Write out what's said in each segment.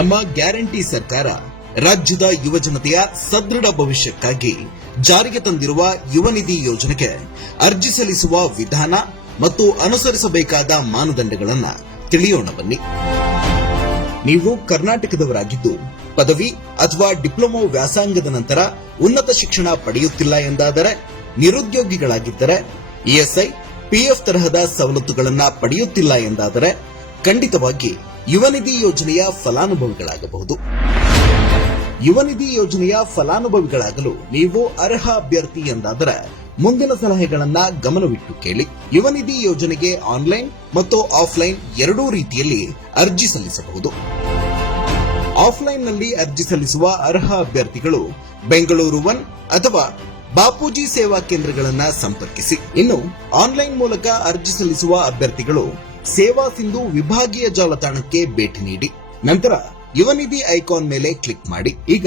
ನಮ್ಮ ಗ್ಯಾರಂಟಿ ಸರ್ಕಾರ ರಾಜ್ಯದ ಯುವಜನತೆಯ ಸದೃಢ ಭವಿಷ್ಯಕ್ಕಾಗಿ ಜಾರಿಗೆ ತಂದಿರುವ ಯುವ ನಿಧಿ ಯೋಜನೆಗೆ ಅರ್ಜಿ ಸಲ್ಲಿಸುವ ವಿಧಾನ ಮತ್ತು ಅನುಸರಿಸಬೇಕಾದ ಮಾನದಂಡಗಳನ್ನು ತಿಳಿಯೋಣ ಬನ್ನಿ. ನೀವು ಕರ್ನಾಟಕದವರಾಗಿದ್ದು ಪದವಿ ಅಥವಾ ಡಿಪ್ಲೊಮಾ ವ್ಯಾಸಂಗದ ನಂತರ ಉನ್ನತ ಶಿಕ್ಷಣ ಪಡೆಯುತ್ತಿಲ್ಲ ಎಂದಾದರೆ, ನಿರುದ್ಯೋಗಿಗಳಾಗಿದ್ದರೆ, ಇಎಸ್ಐ, ಪಿಎಫ್ ತರಹದ ಸವಲತ್ತುಗಳನ್ನು ಪಡೆಯುತ್ತಿಲ್ಲ ಎಂದಾದರೆ ಖಂಡಿತವಾಗಿ ಯುವ ನಿಧಿ ಯೋಜನೆಯ ಫಲಾನುಭವಿಗಳಾಗಬಹುದು. ಯುವ ನಿಧಿ ಯೋಜನೆಯ ಫಲಾನುಭವಿಗಳಾಗಲು ನೀವು ಅರ್ಹ ಅಭ್ಯರ್ಥಿ ಎಂದಾದರೆ ಮುಂದಿನ ಸಲಹೆಗಳನ್ನು ಗಮನವಿಟ್ಟು ಕೇಳಿ. ಯುವ ನಿಧಿ ಯೋಜನೆಗೆ ಆನ್ಲೈನ್ ಮತ್ತು ಆಫ್ಲೈನ್ ಎರಡೂ ರೀತಿಯಲ್ಲಿ ಅರ್ಜಿ ಸಲ್ಲಿಸಬಹುದು. ಆಫ್ಲೈನ್ನಲ್ಲಿ ಅರ್ಜಿ ಸಲ್ಲಿಸುವ ಅರ್ಹ ಅಭ್ಯರ್ಥಿಗಳು ಬೆಂಗಳೂರು 1 ಅಥವಾ ಬಾಪೂಜಿ ಸೇವಾ ಕೇಂದ್ರಗಳನ್ನು ಸಂಪರ್ಕಿಸಿ. ಇನ್ನು ಆನ್ಲೈನ್ ಮೂಲಕ ಅರ್ಜಿ ಸಲ್ಲಿಸುವ ಅಭ್ಯರ್ಥಿಗಳು ಸೇವಾ ಸಿಂಧು ವಿಭಾಗೀಯ ಜಾಲತಾಣಕ್ಕೆ ಭೇಟಿ ನೀಡಿ ನಂತರ ಯುವ ನಿಧಿ ಐಕಾನ್ ಮೇಲೆ ಕ್ಲಿಕ್ ಮಾಡಿ. ಈಗ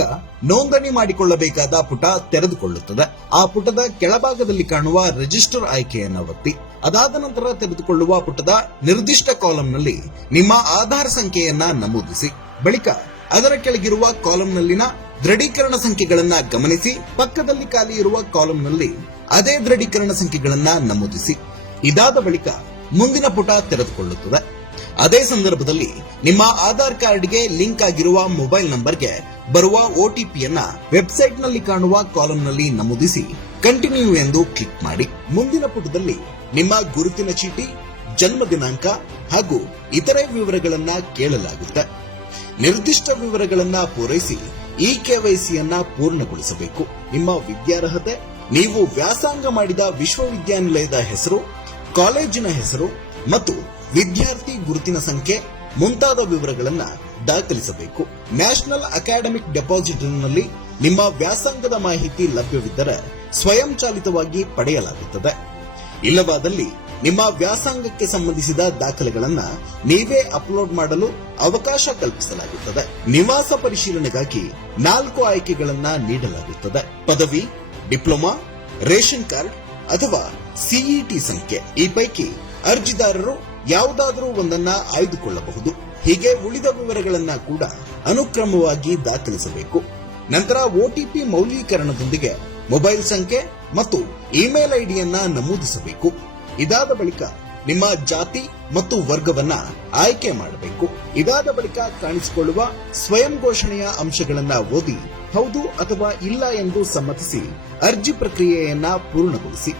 ನೋಂದಣಿ ಮಾಡಿಕೊಳ್ಳಬೇಕಾದ ಪುಟ ತೆರೆದುಕೊಳ್ಳುತ್ತದೆ. ಆ ಪುಟದ ಕೆಳಭಾಗದಲ್ಲಿ ಕಾಣುವ ರಿಜಿಸ್ಟರ್ ಆಯ್ಕೆಯನ್ನು ಒತ್ತಿ. ಅದಾದ ನಂತರ ತೆರೆದುಕೊಳ್ಳುವ ಪುಟದ ನಿರ್ದಿಷ್ಟ ಕಾಲಂನಲ್ಲಿ ನಿಮ್ಮ ಆಧಾರ್ ಸಂಖ್ಯೆಯನ್ನ ನಮೂದಿಸಿ. ಬಳಿಕ ಅದರ ಕೆಳಗಿರುವ ಕಾಲಂನಲ್ಲಿನ ದೃಢೀಕರಣ ಸಂಖ್ಯೆಗಳನ್ನ ಗಮನಿಸಿ. ಪಕ್ಕದಲ್ಲಿ ಖಾಲಿ ಇರುವ ಕಾಲಂನಲ್ಲಿ ಅದೇ ದೃಢೀಕರಣ ಸಂಖ್ಯೆಗಳನ್ನ ನಮೂದಿಸಿ. ಇದಾದ ಬಳಿಕ ಮುಂದಿನ ಪುಟ ತೆರೆದುಕೊಳ್ಳುತ್ತದೆ. ಅದೇ ಸಂದರ್ಭದಲ್ಲಿ ನಿಮ್ಮ ಆಧಾರ್ ಕಾರ್ಡ್ಗೆ ಲಿಂಕ್ ಆಗಿರುವ ಮೊಬೈಲ್ ನಂಬರ್ಗೆ ಬರುವ ಒಟಿಪಿಯನ್ನ ವೆಬ್ಸೈಟ್ನಲ್ಲಿ ಕಾಣುವ ಕಾಲಂನಲ್ಲಿ ನಮೂದಿಸಿ ಕಂಟಿನ್ಯೂ ಎಂದು ಕ್ಲಿಕ್ ಮಾಡಿ. ಮುಂದಿನ ಪುಟದಲ್ಲಿ ನಿಮ್ಮ ಗುರುತಿನ ಚೀಟಿ, ಜನ್ಮ ದಿನಾಂಕ ಹಾಗೂ ಇತರೆ ವಿವರಗಳನ್ನ ಕೇಳಲಾಗುತ್ತೆ. ನಿರ್ದಿಷ್ಟ ವಿವರಗಳನ್ನ ಪೂರೈಸಿ ಈ ಕೆವೈಸಿಯನ್ನ ಪೂರ್ಣಗೊಳಿಸಬೇಕು. ನಿಮ್ಮ ವಿದ್ಯಾರ್ಹತೆ, ನೀವು ವ್ಯಾಸಂಗ ಮಾಡಿದ ವಿಶ್ವವಿದ್ಯಾನಿಲಯದ ಹೆಸರು, ಕಾಲೇಜಿನ ಹೆಸರು ಮತ್ತು ವಿದ್ಯಾರ್ಥಿ ಗುರುತಿನ ಸಂಖ್ಯೆ ಮುಂತಾದ ವಿವರಗಳನ್ನು ದಾಖಲಿಸಬೇಕು. ನ್ಯಾಷನಲ್ ಅಕಾಡೆಮಿಕ್ ಡೆಪಾಸಿಟರಿನಲ್ಲಿ ನಿಮ್ಮ ವ್ಯಾಸಂಗದ ಮಾಹಿತಿ ಲಭ್ಯವಿದ್ದರೆ ಸ್ವಯಂಚಾಲಿತವಾಗಿ ಪಡೆಯಲಾಗುತ್ತದೆ. ಇಲ್ಲವಾದಲ್ಲಿ ನಿಮ್ಮ ವ್ಯಾಸಂಗಕ್ಕೆ ಸಂಬಂಧಿಸಿದ ದಾಖಲೆಗಳನ್ನು ನೀವೇ ಅಪ್ಲೋಡ್ ಮಾಡಲು ಅವಕಾಶ ಕಲ್ಪಿಸಲಾಗುತ್ತದೆ. ನಿವಾಸ ಪರಿಶೀಲನೆಗಾಗಿ 4 ಆಯ್ಕೆಗಳನ್ನು ನೀಡಲಾಗುತ್ತದೆ. ಪದವಿ, ಡಿಪ್ಲೊಮಾ, ರೇಷನ್ ಕಾರ್ಡ್ ಅಥವಾ ಸಿಇಟಿ ಸಂಖ್ಯೆ. ಈ ಪೈಕಿ ಅರ್ಜಿದಾರರು ಯಾವುದಾದರೂ ಒಂದನ್ನ ಆಯ್ದುಕೊಳ್ಳಬಹುದು. ಹೀಗೆ ಉಳಿದ ವಿವರಗಳನ್ನ ಕೂಡ ಅನುಕ್ರಮವಾಗಿ ದಾಖಲಿಸಬೇಕು. ನಂತರ ಒಟಿಪಿ ಮೌಲ್ಯೀಕರಣದೊಂದಿಗೆ ಮೊಬೈಲ್ ಸಂಖ್ಯೆ ಮತ್ತು ಇಮೇಲ್ ಐಡಿಯನ್ನ ನಮೂದಿಸಬೇಕು. ಇದಾದ ಬಳಿಕ ನಿಮ್ಮ ಜಾತಿ ಮತ್ತು ವರ್ಗವನ್ನ ಆಯ್ಕೆ ಮಾಡಬೇಕು. ಇದಾದ ಬಳಿಕ ಕಾಣಿಸಿಕೊಳ್ಳುವ ಸ್ವಯಂ ಘೋಷಣೆಯ ಅಂಶಗಳನ್ನ ಓದಿ ಹೌದು ಅಥವಾ ಇಲ್ಲ ಎಂದು ಸಮ್ಮತಿಸಿ ಅರ್ಜಿ ಪ್ರಕ್ರಿಯೆಯನ್ನ ಪೂರ್ಣಗೊಳಿಸಿ.